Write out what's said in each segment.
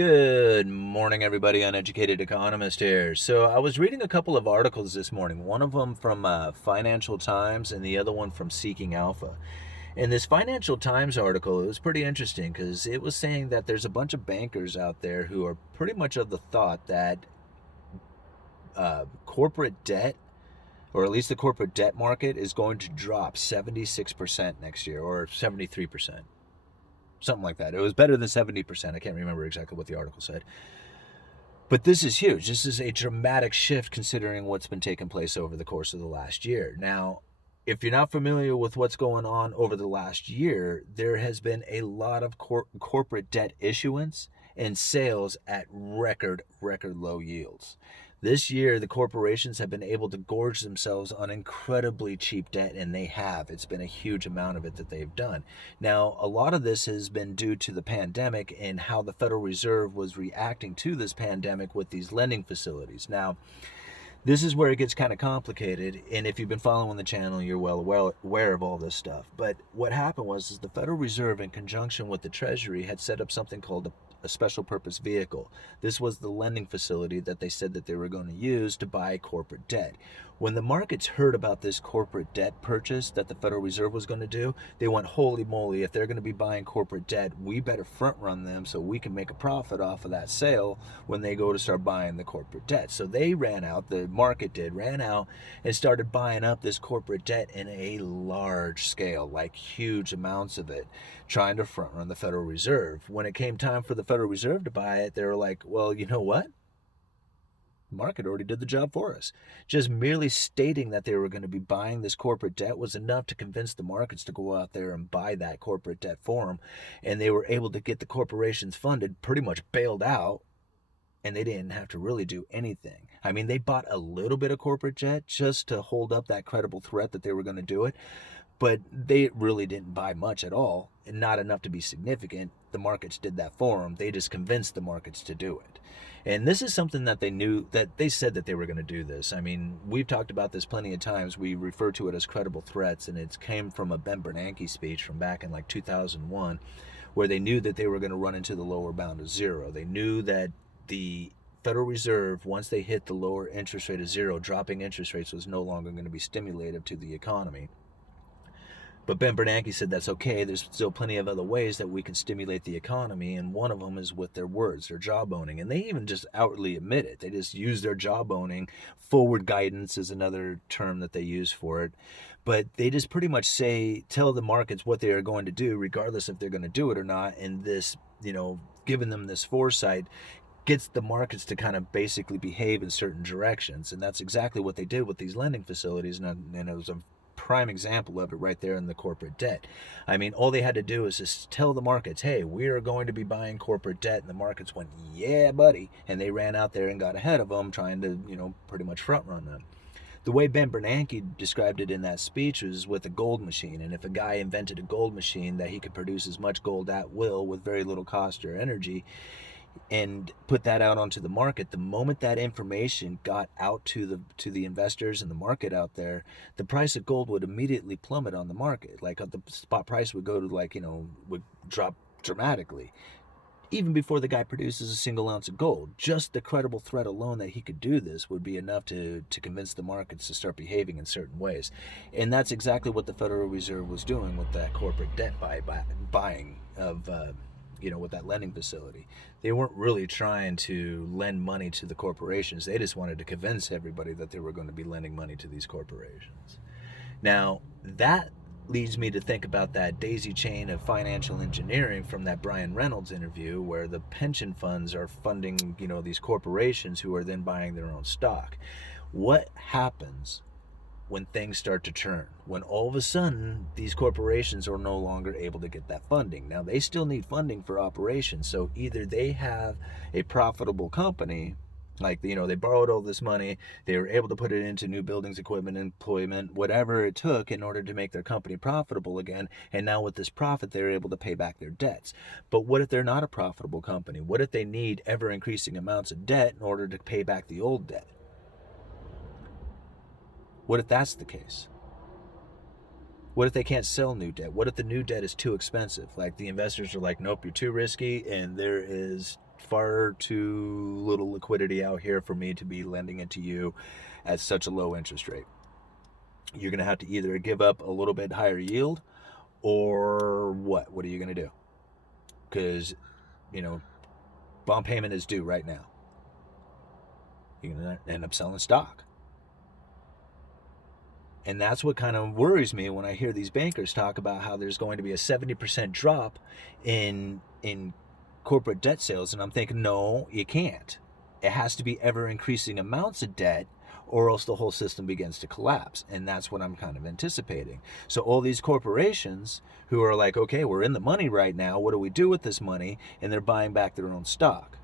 Good morning, everybody. Uneducated Economist here. So I was reading a couple of articles this morning, one of them from Financial Times and the other one from Seeking Alpha. In this Financial Times article, it was pretty interesting because it was saying that there's a bunch of bankers out there who are pretty much of the thought that corporate debt, or at least the corporate debt market, is going to drop 76% next year, or 73%. Something like that. It was better than 70%. I can't remember exactly what the article said. But this is huge. This is a dramatic shift considering what's been taking place over the course of the last year. Now, if you're not familiar with what's going on over the last year, there has been a lot of corporate debt issuance and sales at record low yields. This year, the corporations have been able to gorge themselves on incredibly cheap debt, and they have. It's been a huge amount of it that they've done. Now, a lot of this has been due to the pandemic and how the Federal Reserve was reacting to this pandemic with these lending facilities. Now, this is where it gets kind of complicated, and if you've been following the channel, you're well aware of all this stuff. But what happened was the Federal Reserve, in conjunction with the Treasury, had set up something called a special purpose vehicle. This was the lending facility that they said that they were going to use to buy corporate debt. When the markets heard about this corporate debt purchase that the Federal Reserve was going to do, they went, holy moly, if they're going to be buying corporate debt, we better front run them so we can make a profit off of that sale when they go to start buying the corporate debt. So they ran out and started buying up this corporate debt in a large scale, like huge amounts of it, trying to front run the Federal Reserve. When it came time for the Federal Reserve to buy it, they were like, well, you know what? The market already did the job for us. Just merely stating that they were going to be buying this corporate debt was enough to convince the markets to go out there and buy that corporate debt for them. And they were able to get the corporations funded, pretty much bailed out, and they didn't have to really do anything. I mean, they bought a little bit of corporate debt just to hold up that credible threat that they were going to do it, but they really didn't buy much at all, and not enough to be significant. The markets did that for them. They just convinced the markets to do it. And this is something that they knew, that they said that they were going to do this. I mean, we've talked about this plenty of times. We refer to it as credible threats, and it came from a Ben Bernanke speech from back in like 2001, where they knew that they were going to run into the lower bound of zero. They knew that the Federal Reserve, once they hit the lower interest rate of zero, dropping interest rates was no longer going to be stimulative to the economy. But Ben Bernanke said that's okay. There's still plenty of other ways that we can stimulate the economy, and one of them is with their words, their jawboning. And they even just outwardly admit it. They just use their jawboning. Forward guidance is another term that they use for it. But they just pretty much tell the markets what they are going to do, regardless if they're going to do it or not. And this, giving them this foresight gets the markets to kind of basically behave in certain directions. And that's exactly what they did with these lending facilities. And it was a prime example of it right there in the corporate debt. I mean, all they had to do is just tell the markets, hey, we are going to be buying corporate debt. And the markets went, yeah, buddy. And they ran out there and got ahead of them, trying to, pretty much front run them. The way Ben Bernanke described it in that speech was with a gold machine. And if a guy invented a gold machine that he could produce as much gold at will with very little cost or energy, and put that out onto the market, the moment that information got out to the investors and the market out there, the price of gold would immediately plummet on the market. Like the spot price would go to would drop dramatically, even before the guy produces a single ounce of gold. Just the credible threat alone that he could do this would be enough to convince the markets to start behaving in certain ways. And that's exactly what the Federal Reserve was doing with that corporate debt buying of with that lending facility. They weren't really trying to lend money to the corporations. They just wanted to convince everybody that they were going to be lending money to these corporations. Now, that leads me to think about that daisy chain of financial engineering from that Brian Reynolds interview, where the pension funds are funding, these corporations who are then buying their own stock. What happens when things start to turn, when all of a sudden these corporations are no longer able to get that funding? Now, they still need funding for operations, so either they have a profitable company, like, they borrowed all this money, they were able to put it into new buildings, equipment, employment, whatever it took in order to make their company profitable again, and now with this profit, they're able to pay back their debts. But what if they're not a profitable company? What if they need ever-increasing amounts of debt in order to pay back the old debt? What if that's the case? What if they can't sell new debt? What if the new debt is too expensive? Like, the investors are like, nope, you're too risky, and there is far too little liquidity out here for me to be lending it to you at such a low interest rate. You're going to have to either give up a little bit higher yield or what? What are you going to do? Because, bond payment is due right now. You're going to end up selling stock. And that's what kind of worries me when I hear these bankers talk about how there's going to be a 70% drop in corporate debt sales. And I'm thinking, no, you can't. It has to be ever increasing amounts of debt, or else the whole system begins to collapse. And that's what I'm kind of anticipating. So all these corporations who are like, okay, we're in the money right now, what do we do with this money? And they're buying back their own stock.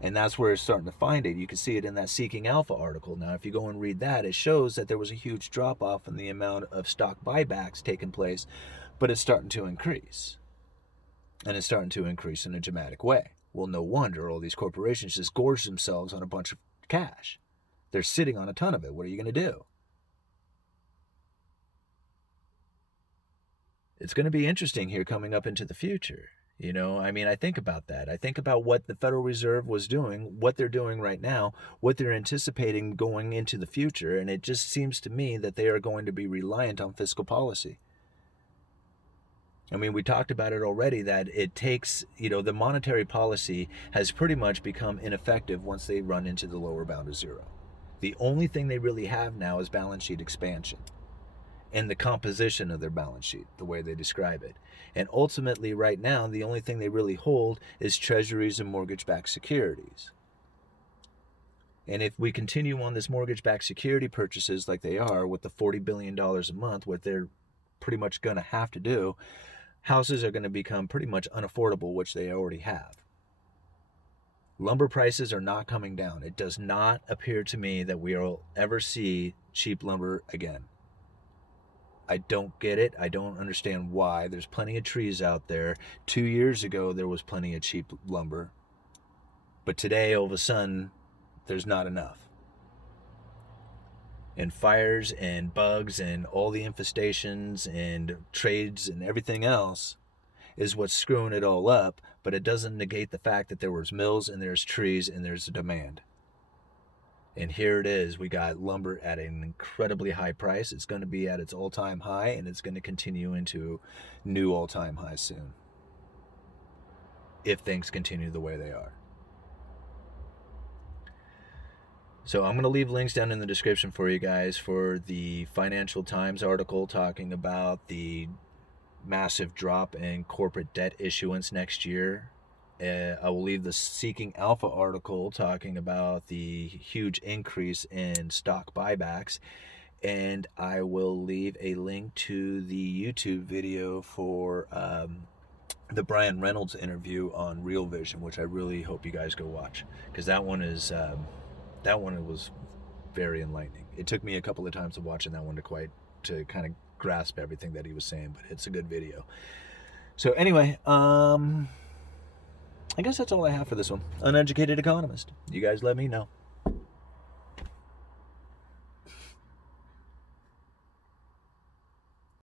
And that's where it's starting to find it. You can see it in that Seeking Alpha article. Now, if you go and read that, it shows that there was a huge drop-off in the amount of stock buybacks taking place, but it's starting to increase. And it's starting to increase in a dramatic way. Well, no wonder all these corporations just gorge themselves on a bunch of cash. They're sitting on a ton of it. What are you going to do? It's going to be interesting here coming up into the future. I think about that. I think about what the Federal Reserve was doing, what they're doing right now, what they're anticipating going into the future, and it just seems to me that they are going to be reliant on fiscal policy. We talked about it already, that it takes, the monetary policy has pretty much become ineffective once they run into the lower bound of zero. The only thing they really have now is balance sheet expansion and the composition of their balance sheet, the way they describe it. And ultimately, right now, the only thing they really hold is treasuries and mortgage-backed securities. And if we continue on this mortgage-backed security purchases like they are with the $40 billion a month, what they're pretty much going to have to do, houses are going to become pretty much unaffordable, which they already have. Lumber prices are not coming down. It does not appear to me that we will ever see cheap lumber again. I don't get it. I don't understand why. There's plenty of trees out there. 2 years ago, there was plenty of cheap lumber. But today, all of a sudden, there's not enough. And fires and bugs and all the infestations and trades and everything else is what's screwing it all up. But it doesn't negate the fact that there was mills and there's trees and there's a demand. And here it is. We got lumber at an incredibly high price. It's going to be at its all-time high, and it's going to continue into new all-time highs soon, if things continue the way they are. So I'm going to leave links down in the description for you guys for the Financial Times article talking about the massive drop in corporate debt issuance next year. I will leave the Seeking Alpha article talking about the huge increase in stock buybacks. And I will leave a link to the YouTube video for the Brian Reynolds interview on Real Vision, which I really hope you guys go watch. Because that one was very enlightening. It took me a couple of times of watching that one to kind of grasp everything that he was saying, but it's a good video. So anyway, I guess that's all I have for this one. Uneducated Economist. You guys let me know.